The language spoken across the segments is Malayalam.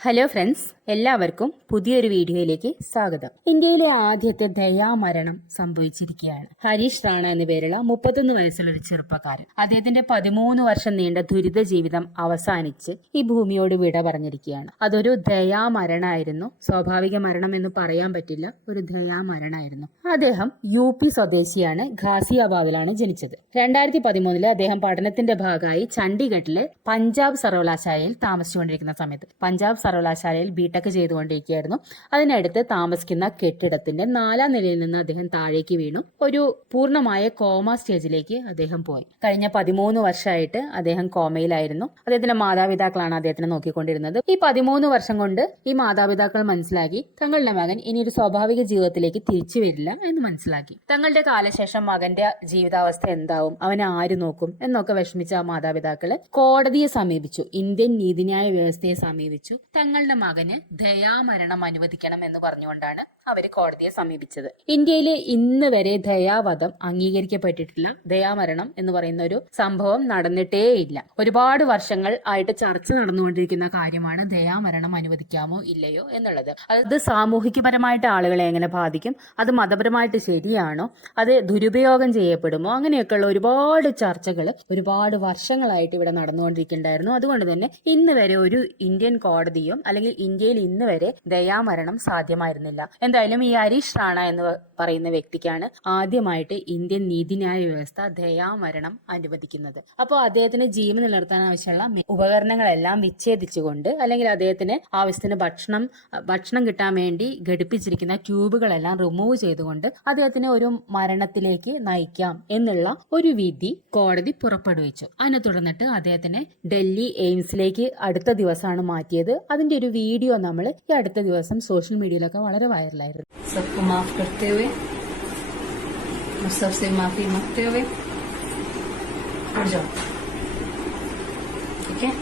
ഹലോ ഫ്രണ്ട്സ്, എല്ലാവർക്കും പുതിയൊരു വീഡിയോയിലേക്ക് സ്വാഗതം. ഇന്ത്യയിലെ ആദ്യത്തെ ദയാമരണം സംഭവിച്ചിരിക്കുകയാണ്. ഹരീഷ് റാണ എന്ന പേരുള്ള 31 വയസ്സുള്ള ഒരു ചെറുപ്പക്കാരൻ. അദ്ദേഹത്തിന്റെ 13 വർഷം നീണ്ട ദുരിത ജീവിതം അവസാനിച്ച് ഈ ഭൂമിയോട് വിട പറഞ്ഞിരിക്കുകയാണ്. അതൊരു ദയാമരണമായിരുന്നു. സ്വാഭാവിക മരണം എന്ന് പറയാൻ പറ്റില്ല, ഒരു ദയാമരണമായിരുന്നു. അദ്ദേഹം UP സ്വദേശിയാണ്. ഘാസിയാബാദിലാണ് ജനിച്ചത്. 2013 അദ്ദേഹം പഠനത്തിന്റെ ഭാഗമായി ചണ്ഡീഗഡിലെ പഞ്ചാബ് സർവകലാശാലയിൽ താമസിച്ചുകൊണ്ടിരിക്കുന്ന സമയത്ത് പഞ്ചാബ് സർവകലാശാലയിൽ ബിടെക് ചെയ്തുകൊണ്ടിരിക്കുകയായിരുന്നു. അതിനടുത്ത് താമസിക്കുന്ന കെട്ടിടത്തിന്റെ 4ാം നിലയിൽ നിന്ന് അദ്ദേഹം താഴേക്ക് വീണു. ഒരു പൂർണ്ണമായ കോമ സ്റ്റേജിലേക്ക് അദ്ദേഹം പോയി. കഴിഞ്ഞ 13 വർഷമായിട്ട് അദ്ദേഹം കോമയിലായിരുന്നു. അദ്ദേഹത്തിന്റെ മാതാപിതാക്കളാണ് അദ്ദേഹത്തിനെ നോക്കിക്കൊണ്ടിരുന്നത്. ഈ 13 വർഷം കൊണ്ട് ഈ മാതാപിതാക്കൾ മനസ്സിലാക്കി തങ്ങളുടെ മകൻ ഇനി ഒരു സ്വാഭാവിക ജീവിതത്തിലേക്ക് തിരിച്ചു വരില്ല എന്ന് മനസ്സിലാക്കി. തങ്ങളുടെ കാലശേഷം മകന്റെ ജീവിതാവസ്ഥ എന്താവും, അവനെ ആര് നോക്കും എന്നൊക്കെ വിഷമിച്ച ആ മാതാപിതാക്കള് കോടതിയെ സമീപിച്ചു. ഇന്ത്യൻ നീതിന്യായ വ്യവസ്ഥയെ സമീപിച്ചു. തങ്ങളുടെ മകന് ദയാമരണം അനുവദിക്കണം എന്ന് പറഞ്ഞുകൊണ്ടാണ് അവര് കോടതിയെ സമീപിച്ചത്. ഇന്ത്യയിൽ ഇന്ന് വരെ ദയാവധം അംഗീകരിക്കപ്പെട്ടിട്ടില്ല. ദയാമരണം എന്ന് പറയുന്ന ഒരു സംഭവം നടന്നിട്ടേ ഇല്ല. ഒരുപാട് വർഷങ്ങൾ ആയിട്ട് ചർച്ച നടന്നുകൊണ്ടിരിക്കുന്ന കാര്യമാണ് ദയാമരണം അനുവദിക്കാമോ ഇല്ലയോ എന്നുള്ളത്. അത് സാമൂഹികപരമായിട്ട് ആളുകളെ എങ്ങനെ ബാധിക്കും, അത് മതപരമായിട്ട് ശരിയാണോ, അത് ദുരുപയോഗം ചെയ്യപ്പെടുമോ, അങ്ങനെയൊക്കെയുള്ള ഒരുപാട് ചർച്ചകൾ ഒരുപാട് വർഷങ്ങളായിട്ട് ഇവിടെ നടന്നുകൊണ്ടിരിക്കുന്നുണ്ടായിരുന്നു. അതുകൊണ്ട് തന്നെ ഇന്ന് വരെ ഒരു ഇന്ത്യൻ കോടതിയും അല്ലെങ്കിൽ ഇന്ത്യയിൽ ഇന്ന് വരെ ദയാമരണം സാധ്യമായിരുന്നില്ല. എന്തായാലും ഈ ഹരീഷ് റാണ എന്ന് പറയുന്ന വ്യക്തിക്കാണ് ആദ്യമായിട്ട് ഇന്ത്യൻ നീതിന്യായ വ്യവസ്ഥ ദയാമരണം അനുവദിക്കുന്നത്. അപ്പോൾ അദ്ദേഹത്തിന് ജീവൻ നിലനിർത്താൻ ആവശ്യമുള്ള ഉപകരണങ്ങളെല്ലാം വിച്ഛേദിച്ചുകൊണ്ട്, അല്ലെങ്കിൽ അദ്ദേഹത്തിന് ആവശ്യത്തിന് ഭക്ഷണം കിട്ടാൻ വേണ്ടി ഘടിപ്പിച്ചിരിക്കുന്ന ട്യൂബുകളെല്ലാം റിമൂവ് ചെയ്തുകൊണ്ട് അദ്ദേഹത്തിന് ഒരു മരണത്തിലേക്ക് നയിക്കാം എന്നുള്ള ഒരു വിധി കോടതി പുറപ്പെടുവിച്ചു. അതിനെ തുടർന്നിട്ട് അദ്ദേഹത്തിനെ ഡൽഹി എയിംസിലേക്ക് അടുത്ത ദിവസമാണ് മാറ്റിയത്. അതിന്റെ ഒരു വീഡിയോ നമ്മൾ ഈ അടുത്ത ദിവസം സോഷ്യൽ മീഡിയയിലൊക്കെ വളരെ വൈറലായിരുന്നു. सबको माफ करते हुए और सबसे माफी मांगते हुए उठ जाओ, ठीक है।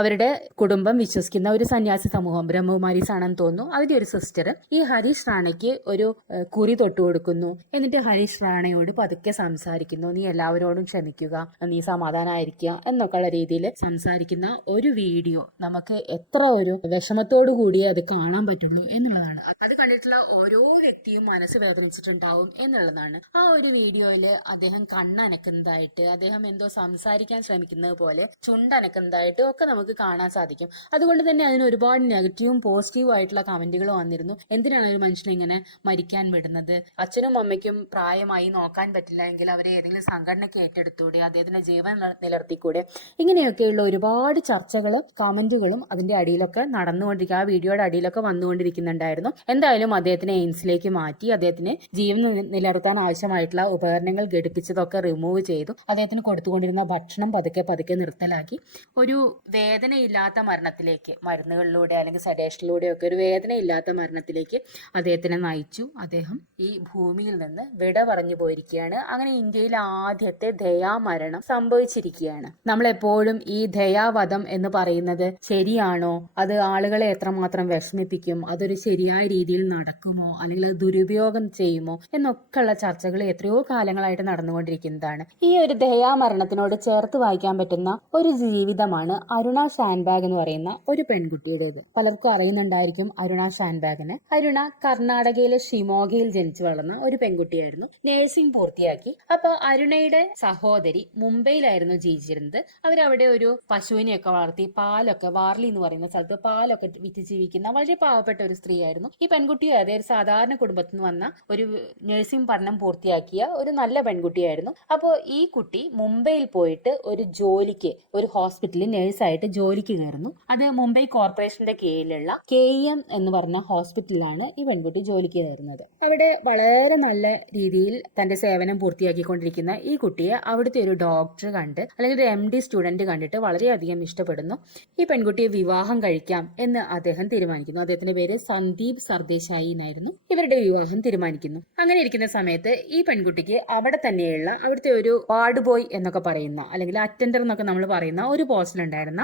അവരുടെ കുടുംബം വിശ്വസിക്കുന്ന ഒരു സന്യാസി സമൂഹം, ബ്രഹ്മകുമാരീസ് ആണെന്ന് തോന്നുന്നു, അതിന്റെ ഒരു സിസ്റ്റർ ഈ ഹരീഷ് റാണയ്ക്ക് ഒരു കുറി തൊട്ടു കൊടുക്കുന്നു. എന്നിട്ട് ഹരീഷ് റാണയോട് പതുക്കെ സംസാരിക്കുന്നു. നീ എല്ലാവരോടും ക്ഷമിക്കുക, നീ സമാധാനമായിരിക്കുക എന്നൊക്കെയുള്ള രീതിയിൽ സംസാരിക്കുന്ന ഒരു വീഡിയോ നമുക്ക് എത്ര ഒരു വിഷമത്തോടു കൂടി അത് കാണാൻ പറ്റുള്ളൂ എന്നുള്ളതാണ്. അത് കണ്ടിട്ടുള്ള ഓരോ വ്യക്തിയും മനസ്സ് വേദനിച്ചിട്ടുണ്ടാവും എന്നുള്ളതാണ്. ആ ഒരു വീഡിയോയില് അദ്ദേഹം കണ്ണനക്കുന്നതായിട്ട്, അദ്ദേഹം എന്തോ സംസാരിക്കാൻ ശ്രമിക്കുന്നത് പോലെ ചുണ്ടനക്കുന്നതായിട്ടും ഒക്കെ നമുക്ക് കാണാൻ സാധിക്കും. അതുകൊണ്ട് തന്നെ അതിന് ഒരുപാട് നെഗറ്റീവും പോസിറ്റീവും ആയിട്ടുള്ള കമന്റുകൾ വന്നിരുന്നു. എന്തിനാണ് ഒരു മനുഷ്യനെ ഇങ്ങനെ മരിക്കാൻ വിടുന്നത്? അച്ഛനും അമ്മയ്ക്കും പ്രായമായി നോക്കാൻ പറ്റില്ല എങ്കിൽ അവരെ ഏതെങ്കിലും സംഘടനയ്ക്ക് ഏറ്റെടുത്തൂടെ, അദ്ദേഹത്തിന്റെ ജീവൻ നിലനിർത്തിക്കൂടെ? ഇങ്ങനെയൊക്കെയുള്ള ഒരുപാട് ചർച്ചകളും കമന്റുകളും അതിന്റെ അടിയിലൊക്കെ നടന്നുകൊണ്ടിരിക്കുക, ആ വീഡിയോയുടെ അടിയിലൊക്കെ വന്നുകൊണ്ടിരിക്കുന്നുണ്ടായിരുന്നു. എന്തായാലും അദ്ദേഹത്തിനെ എയിംസിലേക്ക് മാറ്റി. അദ്ദേഹത്തിന് ജീവൻ നിലനിർത്താൻ ആവശ്യമായിട്ടുള്ള ഉപകരണങ്ങൾ ഘടിപ്പിച്ചതൊക്കെ റിമൂവ് ചെയ്തു. അദ്ദേഹത്തിന് കൊടുത്തുകൊണ്ടിരുന്ന ഭക്ഷണം പതുക്കെ പതുക്കെ നിർത്തലാക്കി. ഒരു വേദനയില്ലാത്ത മരണത്തിലേക്ക്, മരുന്നുകളിലൂടെ അല്ലെങ്കിൽ സെഡേഷനിലൂടെ ഒക്കെ ഒരു വേദനയില്ലാത്ത മരണത്തിലേക്ക് അദ്ദേഹത്തിനെ നയിച്ചു. അദ്ദേഹം ഈ ഭൂമിയിൽ നിന്ന് വിട പറഞ്ഞു പോയിരിക്കുകയാണ്. അങ്ങനെ ഇന്ത്യയിൽ ആദ്യത്തെ ദയാമരണം സംഭവിച്ചിരിക്കുകയാണ്. നമ്മളെപ്പോഴും ഈ ദയാവധം എന്ന് പറയുന്നത് ശരിയാണോ, അത് ആളുകളെ എത്രമാത്രം വിഷമിപ്പിക്കും, അതൊരു ശരിയായ രീതിയിൽ നടക്കുമോ, അല്ലെങ്കിൽ അത് ദുരുപയോഗം ചെയ്യുമോ എന്നൊക്കെയുള്ള ചർച്ചകൾ എത്രയോ കാലങ്ങളായിട്ട് നടന്നുകൊണ്ടിരിക്കുന്നതാണ്. ഈ ഒരു ദയാമരണത്തിനോട് ചേർത്ത് വായിക്കാൻ പറ്റുന്ന ഒരു ജീവിതമാണ് അരുണ ഷാൻബാഗ് എന്ന് പറയുന്ന ഒരു പെൺകുട്ടിയുടേത്. പലർക്കും അറിയുന്നുണ്ടായിരിക്കും അരുണ ഷാൻബാഗിനെ. അരുണ കർണാടകയിലെ ഷിമോഗയിൽ ജനിച്ചു വളർന്ന ഒരു പെൺകുട്ടിയായിരുന്നു. നേഴ്സിംഗ് പൂർത്തിയാക്കി. അപ്പൊ അരുണയുടെ സഹോദരി മുംബൈയിലായിരുന്നു ജീവിച്ചിരുന്നത്. അവരവിടെ ഒരു പശുവിനെയൊക്കെ വളർത്തി പാലൊക്കെ, വാർലി എന്ന് പറയുന്ന സ്ഥലത്ത് പാലൊക്കെ വിറ്റ് ജീവിക്കുന്ന വളരെ പാവപ്പെട്ട ഒരു സ്ത്രീയായിരുന്നു ഈ പെൺകുട്ടി. അതേ ഒരു സാധാരണ കുടുംബത്തിൽ നിന്ന് വന്ന ഒരു നഴ്സിംഗ് പഠനം പൂർത്തിയാക്കിയ ഒരു നല്ല പെൺകുട്ടിയായിരുന്നു. അപ്പോൾ ഈ കുട്ടി മുംബൈയിൽ പോയിട്ട് ഒരു ജോലിക്ക്, ഒരു ഹോസ്പിറ്റലിൽ നേഴ്സായിട്ട് ജോലിക്ക് കയറുന്നു. അത് മുംബൈ കോർപ്പറേഷന്റെ കീഴിലുള്ള KEM എന്ന് പറഞ്ഞ ഹോസ്പിറ്റലിലാണ് ഈ പെൺകുട്ടി ജോലിക്ക് കയറുന്നത്. അവിടെ വളരെ നല്ല രീതിയിൽ തന്റെ സേവനം പൂർത്തിയാക്കിക്കൊണ്ടിരിക്കുന്ന ഈ കുട്ടിയെ അവിടുത്തെ ഒരു ഡോക്ടർ കണ്ട്, അല്ലെങ്കിൽ ഒരു MD സ്റ്റുഡന്റ് കണ്ടിട്ട് വളരെയധികം ഇഷ്ടപ്പെടുന്നു. ഈ പെൺകുട്ടിയെ വിവാഹം കഴിക്കാം എന്ന് അദ്ദേഹം തീരുമാനിക്കുന്നു. അദ്ദേഹത്തിന്റെ പേര് സന്ദീപ് സർദേശായി എന്നായിരുന്നു. ഇവരുടെ വിവാഹം തീരുമാനിക്കുന്നു. അങ്ങനെ ഇരിക്കുന്ന സമയത്ത് ഈ പെൺകുട്ടിക്ക് അവിടെ തന്നെയുള്ള, അവിടുത്തെ ഒരു വാർഡ് ബോയ് എന്നൊക്കെ പറയുന്ന, അല്ലെങ്കിൽ അറ്റൻഡർ എന്നൊക്കെ നമ്മൾ പറയുന്ന ഒരു പോസ്റ്റിലുണ്ടായിരുന്ന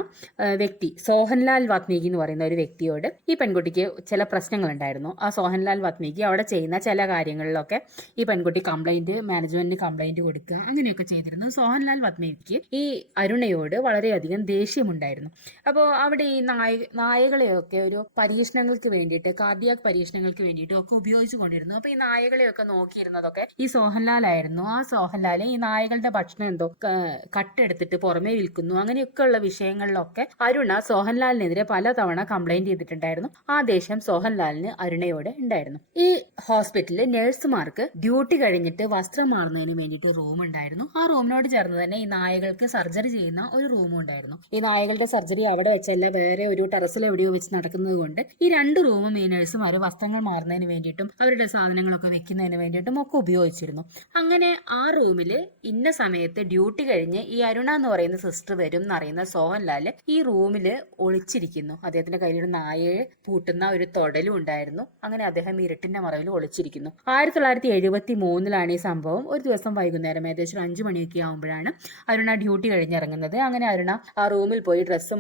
വ്യക്തി സോഹൻലാൽ വാത്മീകി എന്ന് പറയുന്ന ഒരു വ്യക്തിയോട് ഈ പെൺകുട്ടിക്ക് ചില പ്രശ്നങ്ങൾ ഉണ്ടായിരുന്നു. ആ സോഹൻലാൽ വാത്മീകി അവിടെ ചെയ്യുന്ന ചില കാര്യങ്ങളിലൊക്കെ ഈ പെൺകുട്ടി മാനേജ്മെന്റിന് കംപ്ലൈന്റ് കൊടുക്കുക അങ്ങനെയൊക്കെ ചെയ്തിരുന്നു. സോഹൻലാൽ വാത്മീകിക്ക് ഈ അരുണയോട് വളരെയധികം ദേഷ്യമുണ്ടായിരുന്നു. അപ്പോൾ അവിടെ ഈ നായകളെയൊക്കെ ഒരു പരീക്ഷണങ്ങൾക്ക് വേണ്ടിയിട്ട്, കാർഡിയാക് പരീക്ഷണങ്ങൾക്ക് വേണ്ടിയിട്ട് ഒക്കെ ഉപയോഗിച്ചു കൊണ്ടിരുന്നു. അപ്പൊ ഈ നായകളെയൊക്കെ നോക്കിയിരുന്നതൊക്കെ ഈ സോഹൻലാലായിരുന്നു. ആ സോഹൻലാല് ഈ നായകളുടെ ഭക്ഷണം എന്തോ കട്ടെടുത്തിട്ട് പുറമേ വിൽക്കുന്നു അങ്ങനെയൊക്കെയുള്ള വിഷയങ്ങളിലൊക്കെ അരുണ സോഹൻലാലിനെതിരെ പലതവണ കംപ്ലൈന്റ് ചെയ്തിട്ടുണ്ടായിരുന്നു. ആ ദേഷ്യം സോഹൻലാലിന് അരുണയോട് ഉണ്ടായിരുന്നു. ഈ ഹോസ്പിറ്റലിൽ നഴ്സുമാർക്ക് ഡ്യൂട്ടി കഴിഞ്ഞിട്ട് വസ്ത്രം മാറുന്നതിന് വേണ്ടിയിട്ട് റൂം ഉണ്ടായിരുന്നു. ആ റൂമിനോട് ചേർന്ന് തന്നെ ഈ നായകൾക്ക് സർജറി ചെയ്യുന്ന ഒരു റൂമും ഉണ്ടായിരുന്നു. ഈ നായകളുടെ സർജറി അവിടെ വെച്ചല്ല, വേറെ ഒരു ടെറസിൽ എവിടെയോ വെച്ച് നടക്കുന്നത് കൊണ്ട് ഈ 2 റൂമും ഈ നഴ്സുമാർ വസ്ത്രങ്ങൾ മാറുന്നതിന് വേണ്ടിയിട്ടും അവരുടെ സാധനങ്ങളൊക്കെ വെക്കുന്നതിന് വേണ്ടിയിട്ടും ഒക്കെ ഉപയോഗിച്ചിരുന്നു. അങ്ങനെ ആ റൂമില് ഇന്ന സമയത്ത് ഡ്യൂട്ടി കഴിഞ്ഞ് ഈ അരുണ എന്ന് പറയുന്ന സിസ്റ്റർ വരും എന്നറിയുന്ന സോഹൻലാല് ഈ റൂമില് ഒളിച്ചിരിക്കുന്നു. അദ്ദേഹത്തിന്റെ കയ്യിൽ നായയെ പൂട്ടുന്ന ഒരു തൊടലും ഉണ്ടായിരുന്നു. അങ്ങനെ അദ്ദേഹം ഇരുട്ടിന്റെ മറവിൽ ഒളിച്ചിരിക്കുന്നു. 1973 ഈ സംഭവം. ഒരു ദിവസം വൈകുന്നേരം ഏകദേശം 5 മണിയൊക്കെ ആകുമ്പോഴാണ് അരുണ ഡ്യൂട്ടി കഴിഞ്ഞിറങ്ങുന്നത്. അങ്ങനെ അരുണ ആ റൂമിൽ പോയി ഡ്രസ്സ്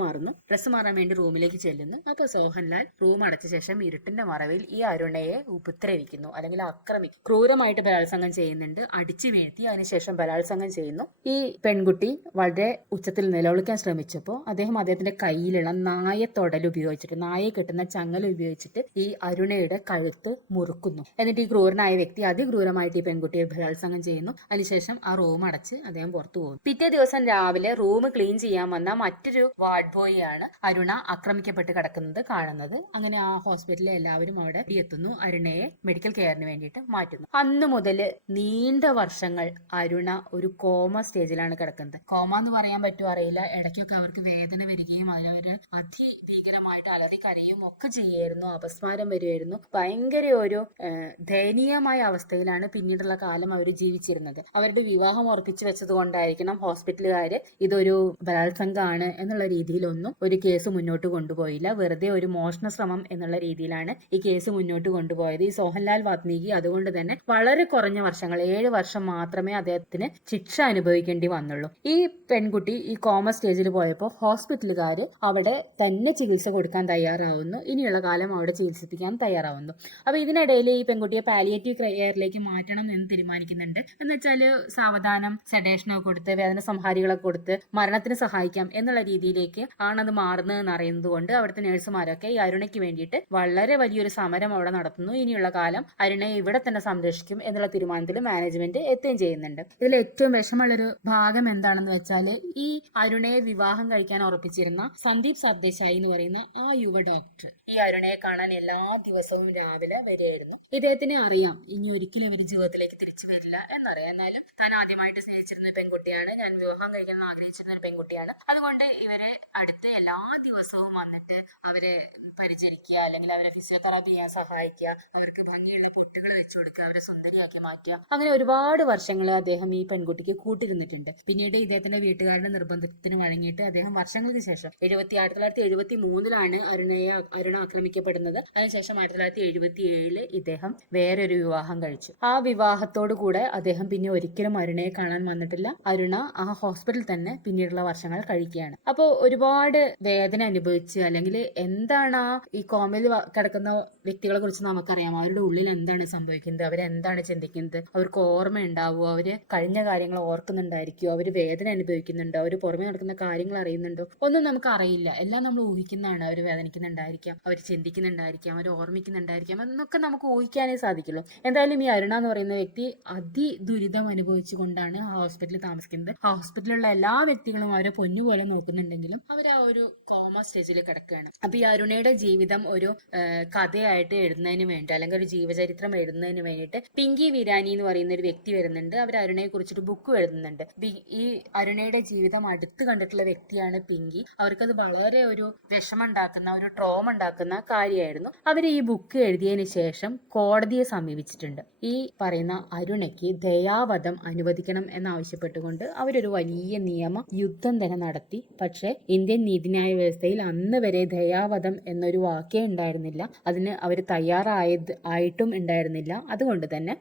മാറാൻ വേണ്ടി റൂമിലേക്ക് ചെല്ലുന്നു. അപ്പൊ സോഹൻലാൽ റൂം അടച്ച ശേഷം ഇരുട്ടിന്റെ മറവിൽ ഈ അരുണയെ ഉപദ്രവിക്കുന്നു, അല്ലെങ്കിൽ ആക്രമിക്കും. ക്രൂരമായിട്ട് ബലാത്സംഗം ചെയ്യുന്നുണ്ട്. അടിച്ചു വീഴ്ത്തി അതിനുശേഷം ബലാത്സംഗം ചെയ്യുന്നു. ഈ പെൺകുട്ടി വളരെ ഉച്ചത്തിൽ നിലവിളിക്കാൻ ശ്രമിച്ചപ്പോൾ അദ്ദേഹത്തിന്റെ കയ്യിലുള്ള നായത്തൊടൽ ഉപയോഗിച്ചിട്ട്, നായെ കെട്ടുന്ന ചങ്ങല ഉപയോഗിച്ചിട്ട് ഈ അരുണയുടെ കഴുത്ത് മുറുക്കുന്നു. എന്നിട്ട് ഈ ക്രൂരനായ വ്യക്തി അതിക്രൂരമായിട്ട് ഈ പെൺകുട്ടിയെ ബലാത്സംഗം ചെയ്യുന്നു. അതിനുശേഷം ആ റൂം അടച്ച് അദ്ദേഹം പുറത്തു പോകുന്നു. പിറ്റേ ദിവസം രാവിലെ റൂം ക്ലീൻ ചെയ്യാൻ വന്ന മറ്റൊരു വാർഡ് ബോയ് ആണ് അരുണ ആക്രമിക്കപ്പെട്ട് കിടക്കുന്നത് കാണുന്നത്. അങ്ങനെ ആ ഹോസ്പിറ്റലിലെ എല്ലാവരും അവിടെ എത്തുന്നു. അരുണയെ മെഡിക്കൽ കെയറിന് വേണ്ടിയിട്ട് മാറ്റുന്നു. അന്ന് മുതൽ നീണ്ട വർഷങ്ങൾ അരുണ ഒരു കോമ സ്റ്റേജിലാണ് കിടക്കുന്നത്. കോമ എന്ന് പറയാൻ പറ്റുമോ അറിയില്ല. ഇടയ്ക്കൊക്കെ അവർക്ക് വേദന വരികയും അതിനവര് അതിഭീകരമായിട്ട് അലറി കരയും ഒക്കെ ചെയ്യായിരുന്നു. അപസ്മാരം വരുമായിരുന്നു. ഭയങ്കര ഒരു ദയനീയമായ അവസ്ഥയിലാണ് പിന്നീടുള്ള കാലം അവർ ജീവിച്ചിരുന്നത്. അവരുടെ വിവാഹം ഉറപ്പിച്ചു വെച്ചത് കൊണ്ടായിരിക്കണം ഹോസ്പിറ്റലുകാര് ഇതൊരു ബലാത്സംഗമാണ് എന്നുള്ള രീതിയിലൊന്നും ഒരു കേസ് മുന്നോട്ട് കൊണ്ടുപോയില്ല. വെറുതെ ഒരു മോഷണ ശ്രമം എന്നുള്ള രീതിയിലാണ് ഈ കേസ് മുന്നോട്ട് കൊണ്ടുപോയത്. ഈ സോഹൻലാൽ വാത്മീകി അതുകൊണ്ട് തന്നെ വളരെ കുറഞ്ഞ വർഷങ്ങൾ, 7 വർഷം മാത്രമേ അദ്ദേഹത്തിന് ശിക്ഷ അനുഭവിക്കേണ്ടി വന്നുള്ളൂ. ഈ പെൺകുട്ടി ഈ കോമ സ്റ്റേജിൽ പോയപ്പോൾ ഹോസ്പിറ്റലുകാര് അവിടെ തന്നെ ചികിത്സ കൊടുക്കാൻ തയ്യാറാവുന്നു. ഇനിയുള്ള കാലം അവിടെ ചികിത്സിപ്പിക്കാൻ തയ്യാറാവുന്നു. അപ്പൊ ഇതിനിടയിൽ ഈ പെൺകുട്ടിയെ പാലിയേറ്റീവ് കെയറിലേക്ക് മാറ്റണം എന്ന് തീരുമാനിക്കുന്നുണ്ട്. എന്ന് വെച്ചാല് സാവധാനം സെഡേഷനൊക്കെ കൊടുത്ത് വേദന സംഹാരികളൊക്കെ കൊടുത്ത് മരണത്തിന് സഹായിക്കാം എന്നുള്ള രീതിയിലേക്ക് ആണത് മാറുന്നതെന്ന് അറിയുന്നത് കൊണ്ട് അവിടുത്തെ നഴ്സുമാരൊക്കെ ഈ അരുണയ്ക്ക് വേണ്ടിയിട്ട് വളരെ വലിയൊരു സമരം അവിടെ നടത്തുന്നു. ഇനിയുള്ള കാലം അരുണയെ ഇവിടെ തന്നെ സംരക്ഷിക്കും എന്നുള്ള തീരുമാനത്തിൽ മാനേജ്മെന്റ് എത്തുകയും ചെയ്യുന്നുണ്ട്. ഇതിൽ ഏറ്റവും വിഷമമുള്ളൊരു ഭാഗം എന്താണെന്ന് വെച്ചാൽ ഈ അരുണയെ വിവാഹം കഴിക്കാൻ ഉറപ്പിച്ചിരുന്ന സന്ദീപ് സർദേശായി എന്ന് പറയുന്ന ആ യുവ ഡോക്ടർ ഈ അരുണയെ കാണാൻ എല്ലാ ദിവസവും രാവിലെ വരികയായിരുന്നു. ഇദ്ദേഹത്തിന് അറിയാം ഇനി ഒരിക്കലും ഇവർ ജീവിതത്തിലേക്ക് തിരിച്ചു വരില്ല എന്നറിയാം. എന്നാലും താൻ ആദ്യമായിട്ട് സ്നേഹിച്ചിരുന്ന പെൺകുട്ടിയാണ്, ഞാൻ വിവാഹം കഴിക്കാൻ ആഗ്രഹിച്ചിരുന്ന ഒരു പെൺകുട്ടിയാണ്. അതുകൊണ്ട് ഇവരെ അടുത്ത് എല്ലാ ദിവസവും വന്നിട്ട് അവരെ പരിചരിക്കുക, അല്ലെങ്കിൽ അവരെ ഫിസിയോതെറാപ്പി ചെയ്യാൻ സഹായിക്കുക, അവർക്ക് ഭംഗിയുള്ള പൊട്ടുകൾ വെച്ചു കൊടുക്കുക, അവരെ സുന്ദരിയാക്കി മാറ്റുക. അങ്ങനെ ഒരുപാട് വർഷങ്ങൾ അദ്ദേഹം ഈ പെൺകുട്ടിക്ക് കൂട്ടിരുന്നിട്ടുണ്ട്. പിന്നീട് ഇദ്ദേഹത്തിന്റെ വീട്ടുകാരുടെ നിർബന്ധത്തിന് വഴങ്ങിയിട്ട് അദ്ദേഹം വർഷങ്ങൾക്ക് ശേഷം 1973 അരുണ ആക്രമിക്കപ്പെടുന്നത്. അതിനുശേഷം 1977 ഇദ്ദേഹം വേറൊരു വിവാഹം കഴിച്ചു. ആ വിവാഹത്തോടു കൂടെ അദ്ദേഹം പിന്നെ ഒരിക്കലും അരുണയെ കാണാൻ വന്നിട്ടില്ല. അരുണ ആ ഹോസ്പിറ്റലിൽ തന്നെ പിന്നീടുള്ള വർഷങ്ങൾ കഴിക്കുകയാണ്. അപ്പോൾ ഒരുപാട് വേദന അനുഭവിച്ച്, അല്ലെങ്കിൽ എന്താണ് ഈ കോമയിൽ കിടക്കുന്ന വ്യക്തികളെ കുറിച്ച് നമുക്കറിയാം. അവരുടെ ഉള്ളിൽ എന്താണ് സംഭവിക്കുന്നത്, അവരെന്താണ് ചിന്തിക്കുന്നത്, അവർക്ക് ഓർമ്മ ഉണ്ടാവുമോ, അവര് കഴിഞ്ഞ കാര്യങ്ങൾ ഓർക്കുന്നുണ്ടായിരിക്കുമോ, അവര് വേദന അനുഭവിക്കുന്നുണ്ടോ, അവര് പുറമെ നടക്കുന്ന കാര്യങ്ങൾ അറിയുന്നുണ്ടോ, ഒന്നും നമുക്ക് അറിയില്ല. എല്ലാം നമ്മൾ ഊഹിക്കുന്നതാണ്. അവർ വേദനിക്കുന്നുണ്ടായിരിക്കാം, അവർ ചിന്തിക്കുന്നുണ്ടായിരിക്കാം, അവർ ഓർമ്മിക്കുന്നുണ്ടായിരിക്കാം എന്നൊക്കെ നമുക്ക് ഊഹിക്കാനേ സാധിക്കുള്ളൂ. എന്തായാലും ഈ അരുണ എന്ന് പറയുന്ന വ്യക്തി അതിദുരിതം അനുഭവിച്ചുകൊണ്ടാണ് ആ ഹോസ്പിറ്റലിൽ താമസിക്കുന്നത്. ആ ഹോസ്പിറ്റലിലുള്ള എല്ലാ വ്യക്തികളും അവരെ പൊന്നുപോലെ നോക്കുന്നുണ്ടെങ്കിലും അവർ ആ ഒരു കോമ സ്റ്റേജിൽ കിടക്കുകയാണ്. അപ്പൊ ഈ അരുണയുടെ ജീവിതം ഒരു കഥയായിട്ട് എഴുതുന്നതിന് വേണ്ടി, അല്ലെങ്കിൽ ഒരു ജീവചരിത്രം എഴുതുന്നതിന് വേണ്ടിയിട്ട് പിങ്കി വിരാനി എന്ന് പറയുന്ന ഒരു വ്യക്തി വരുന്നുണ്ട്. അവർ അരുണയെ കുറിച്ചൊരു ബുക്ക് എഴുതുന്നുണ്ട്. ഈ അരുണയുടെ ജീവിതം അടുത്ത് കണ്ടിട്ടുള്ള വ്യക്തിയാണ് പിങ്കി. അവർക്കത് വളരെ ഒരു വിഷമമുണ്ടാക്കുന്ന, ഒരു ട്രോമ ഉണ്ടാക്കുന്ന കാര്യമായിരുന്നു. അവർ ഈ ബുക്ക് എഴുതിയതിന് ശേഷം കോടതിയെ സമീപിച്ചിട്ടുണ്ട്. ഈ പറയുന്ന അരുണയ്ക്ക് ദയാവധം അനുവദിക്കണം എന്നാവശ്യപ്പെട്ടുകൊണ്ട് അവരൊരു വലിയ നിയമ യുദ്ധം തന്നെ നടത്തി. പക്ഷെ ഇന്ത്യൻ നീതിന്യായ വ്യവസ്ഥയിൽ അന്ന് വരെ ദയാവധം എന്നൊരു വാക്കേ ഉണ്ടായിരുന്നില്ല. അതിന് അവർ തയ്യാറായിട്ടും ഉണ്ടായിരുന്നില്ല. അതുകൊണ്ട് തന്നെ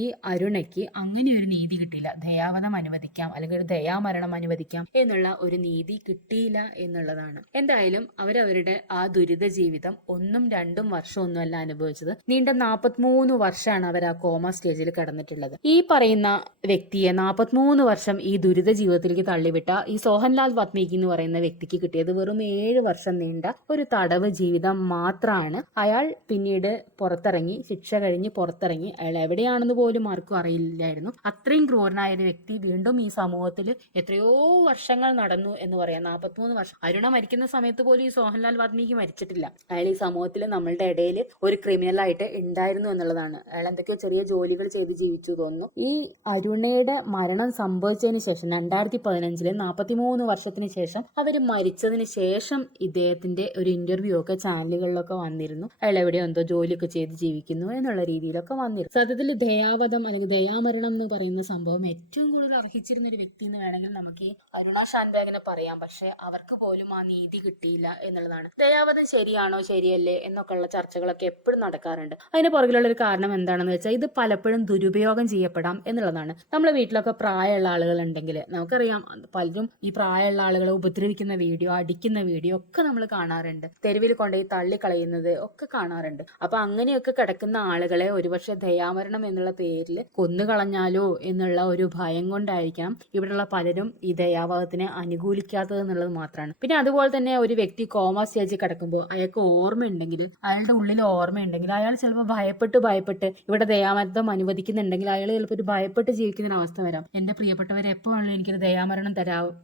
ഈ അരുണയ്ക്ക് അങ്ങനെ ഒരു നീതി കിട്ടിയില്ല. ദയാവധം അനുവദിക്കാം, അല്ലെങ്കിൽ ഒരു ദയാമരണം അനുവദിക്കാം എന്നുള്ള ഒരു നീതി കിട്ടിയില്ല എന്നുള്ളതാണ്. എന്തായാലും അവരവരുടെ ആ ദുരിത ജീവിതം 1-2 വർഷമൊന്നും അല്ല അനുഭവിച്ചത്. നീണ്ട 43 വർഷമാണ് അവർ ആ കോമ സ്റ്റേജിൽ കടന്നിട്ടുള്ളത്. ഈ പറയുന്ന വ്യക്തിയെ 43 വർഷം ഈ ദുരിത ജീവിതത്തിലേക്ക് തള്ളിവിട്ട ഈ സോഹൻലാൽ വാത്മീകി എന്ന് പറയുന്ന വ്യക്തിക്ക് കിട്ടിയത് വെറും 7 വർഷം നീണ്ട ഒരു തടവ് ജീവിതം മാത്രമാണ്. അയാൾ പിന്നീട് പുറത്തിറങ്ങി, ശിക്ഷ കഴിഞ്ഞ് പുറത്തിറങ്ങി. അയാൾ എവിടെയാണെന്ന് പോലും ആർക്കും അറിയില്ലായിരുന്നു. അത്രയും ക്രൂരനായ ഒരു വ്യക്തി വീണ്ടും ഈ സമൂഹത്തിൽ എത്രയോ വർഷങ്ങൾ നടന്നു എന്ന് പറയാം. 43 വർഷം. അരുണ മരിക്കുന്ന സമയത്ത് പോലും ഈ സോഹൻലാൽ വാത്മീകി മരിച്ചിട്ടില്ല. അയാൾ ഈ സമൂഹത്തിൽ നമ്മളുടെ ഇടയിൽ ഒരു ക്രിമിനൽ ആയിട്ട് ഉണ്ടായിരുന്നു എന്നുള്ളതാണ്. അയാൾ എന്തൊക്കെയോ ചെറിയ ജോലികൾ ചെയ്ത് ജീവിച്ചു തോന്നുന്നു. ഈ അരുണയുടെ മരണം സംഭവിച്ചതിന് ശേഷം 2015 43 വർഷത്തിന് ശേഷം അവർ മരിച്ചതിന് ശേഷം ഇദ്ദേഹത്തിന്റെ ഒരു ഇന്റർവ്യൂ ഒക്കെ ചാനലുകളിലൊക്കെ വന്നിരുന്നു. അയാൾ എവിടെയോ എന്തോ ജോലിയൊക്കെ ചെയ്ത് ജീവിക്കുന്നു എന്നുള്ള രീതിയിലൊക്കെ വന്നിരുന്നു. സത്യത്തിൽ ദയാവധം അല്ലെങ്കിൽ ദയാമരണം എന്ന് പറയുന്ന സംഭവം ഏറ്റവും കൂടുതൽ അർഹിച്ചിരുന്ന ഒരു വ്യക്തി എന്ന് വേണമെങ്കിൽ നമുക്ക് ഈ അരുണ ഷാൻബാഗിനെ പറയാം. പക്ഷെ അവർക്ക് പോലും ആ നീതി കിട്ടിയില്ല എന്നുള്ളതാണ്. ദയാവധം ശരിയാണോ ശരിയല്ലേ എന്നൊക്കെയുള്ള ചർച്ചകളൊക്കെ എപ്പോഴും നടക്കാറുണ്ട്. അതിന് പുറകിലുള്ള ഒരു കാരണം എന്താണെന്ന് വെച്ചാൽ ഇത് പലപ്പോഴും ദുരുപയോഗം ചെയ്യപ്പെടാം എന്നുള്ളതാണ്. നമ്മളെ വീട്ടിലൊക്കെ പ്രായമുള്ള ആളുകൾ ഉണ്ടെങ്കിൽ നമുക്കറിയാം, പലരും ഈ പ്രായമുള്ള ആളുകളെ ഉപദ്രവിക്കുന്ന വീഡിയോ, അടിക്കുന്ന വീഡിയോ ഒക്കെ നമ്മൾ കാണാറുണ്ട്. തെരുവിൽ കൊണ്ടുപോയി തള്ളിക്കളയുന്നത് ഒക്കെ കാണാറുണ്ട്. അപ്പൊ അങ്ങനെയൊക്കെ കിടക്കുന്ന ആളുകളെ ഒരുപക്ഷെ ദയാമരണം എന്നുള്ള പേരിൽ കൊന്നുകളഞ്ഞാലോ എന്നുള്ള ഒരു ഭയം കൊണ്ടായിരിക്കാം ഇവിടെയുള്ള പലരും ഈ ദയാഭാവത്തിനെ അനുകൂലിക്കാത്തത് എന്നുള്ളത് മാത്രമാണ്. പിന്നെ അതുപോലെ തന്നെ ഒരു വ്യക്തി കോമ സ്റ്റേജിൽ കിടക്കുമ്പോൾ അയാൾക്ക് ഓർമ്മയുണ്ടെങ്കിൽ, അയാളുടെ ഉള്ളിൽ ഓർമ്മയുണ്ടെങ്കിൽ അയാൾ ചിലപ്പോൾ ഭയപ്പെട്ട് ഇവിടെ ദയാമരണം അനുവദിക്കുന്നുണ്ടെങ്കിൽ അയാൾ ചിലപ്പോൾ ഒരു ഭയപ്പെട്ട് ജീവിക്കുന്ന അവസ്ഥ വരാം. എന്റെ പ്രിയപ്പെട്ടവരെ എപ്പോഴാണെങ്കിലും എനിക്കൊരു ദയാമരണം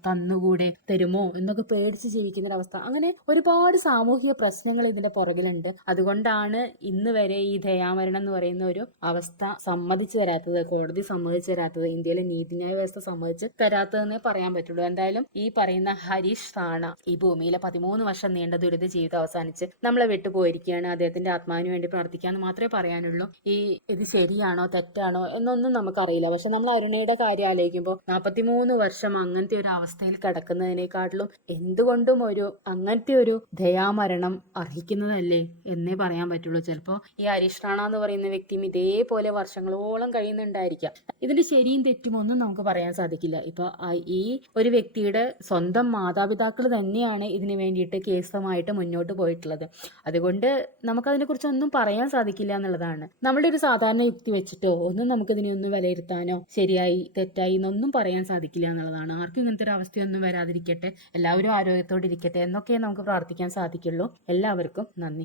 തന്നുകൂടെ, തരുമോ എന്നൊക്കെ പേടിച്ച് ജീവിക്കുന്ന ഒരു അവസ്ഥ. അങ്ങനെ ഒരുപാട് സാമൂഹിക പ്രശ്നങ്ങൾ ഇതിന്റെ പുറകിലുണ്ട്. അതുകൊണ്ടാണ് ഇന്ന് വരെ ഈ ദയാമരണം എന്ന് പറയുന്ന ഒരു അവസ്ഥ സമ്മതിച്ചു തരാത്തത്, കോടതി സമ്മതിച്ചു തരാത്തത്, ഇന്ത്യയിലെ നീതിന്യായ വ്യവസ്ഥ സമ്മതിച്ച് തരാത്തതെന്നേ പറയാൻ പറ്റുള്ളൂ. എന്തായാലും ഈ പറയുന്ന ഹരീഷ് റാണ ഈ ഭൂമിയിലെ 13 വർഷം നീണ്ട ദുരിത ജീവിതം അവസാനിച്ച് നമ്മളെ വിട്ടുപോയിരിക്കുകയാണ്. അദ്ദേഹത്തിന്റെ ആത്മാവിന് വേണ്ടി പ്രാർത്ഥിക്കാന്ന് മാത്രമേ പറയാനുള്ളൂ. ഇത് ശരിയാണോ തെറ്റാണോ എന്നൊന്നും നമുക്കറിയില്ല. പക്ഷെ നമ്മൾ അരുണയുടെ കാര്യം ആലോചിക്കുമ്പോൾ 43 വർഷം അങ്ങനത്തെ ഒരു അവസ്ഥയിൽ കിടക്കുന്നതിനേക്കാട്ടിലും എന്തുകൊണ്ടും അങ്ങനത്തെ ഒരു ദയാമരണം അർഹിക്കുന്നതല്ലേ എന്നേ പറയാൻ പറ്റുള്ളൂ. ചിലപ്പോൾ ഈ ഹരീഷ് റാണ എന്ന് പറയുന്ന വ്യക്തിയും ഇതേപോലെ വർഷങ്ങളോളം കഴിയുന്നുണ്ടായിരിക്കാം. ഇതിന്റെ ശരിയും തെറ്റും ഒന്നും നമുക്ക് പറയാൻ സാധിക്കില്ല. ഇപ്പൊ ഈ ഒരു വ്യക്തിയുടെ സ്വന്തം മാതാപിതാക്കൾ തന്നെയാണ് ഇതിനു വേണ്ടിയിട്ട് കേസുമായിട്ട് മുന്നോട്ട് പോയിട്ടുള്ളത്. അതുകൊണ്ട് നമുക്കതിനെ കുറിച്ച് ഒന്നും പറയാൻ സാധിക്കില്ല എന്നുള്ളതാണ്. നമ്മളുടെ ഒരു സാധാരണ യുക്തി വെച്ചിട്ടോ ഒന്നും നമുക്കിതിനെ ഒന്നും വിലയിരുത്താനോ ശരിയായി തെറ്റായി എന്നൊന്നും പറയാൻ സാധിക്കില്ല എന്നുള്ളതാണ്. ആർക്കും ഇങ്ങനത്തെ ഒരു അവസ്ഥയൊന്നും വരാതിരിക്കട്ടെ, എല്ലാവരും ആരോഗ്യത്തോടെ ഇരിക്കട്ടെ എന്നൊക്കെ നമുക്ക് പ്രാർത്ഥിക്കാൻ സാധിക്കുള്ളൂ. എല്ലാവർക്കും നന്ദി.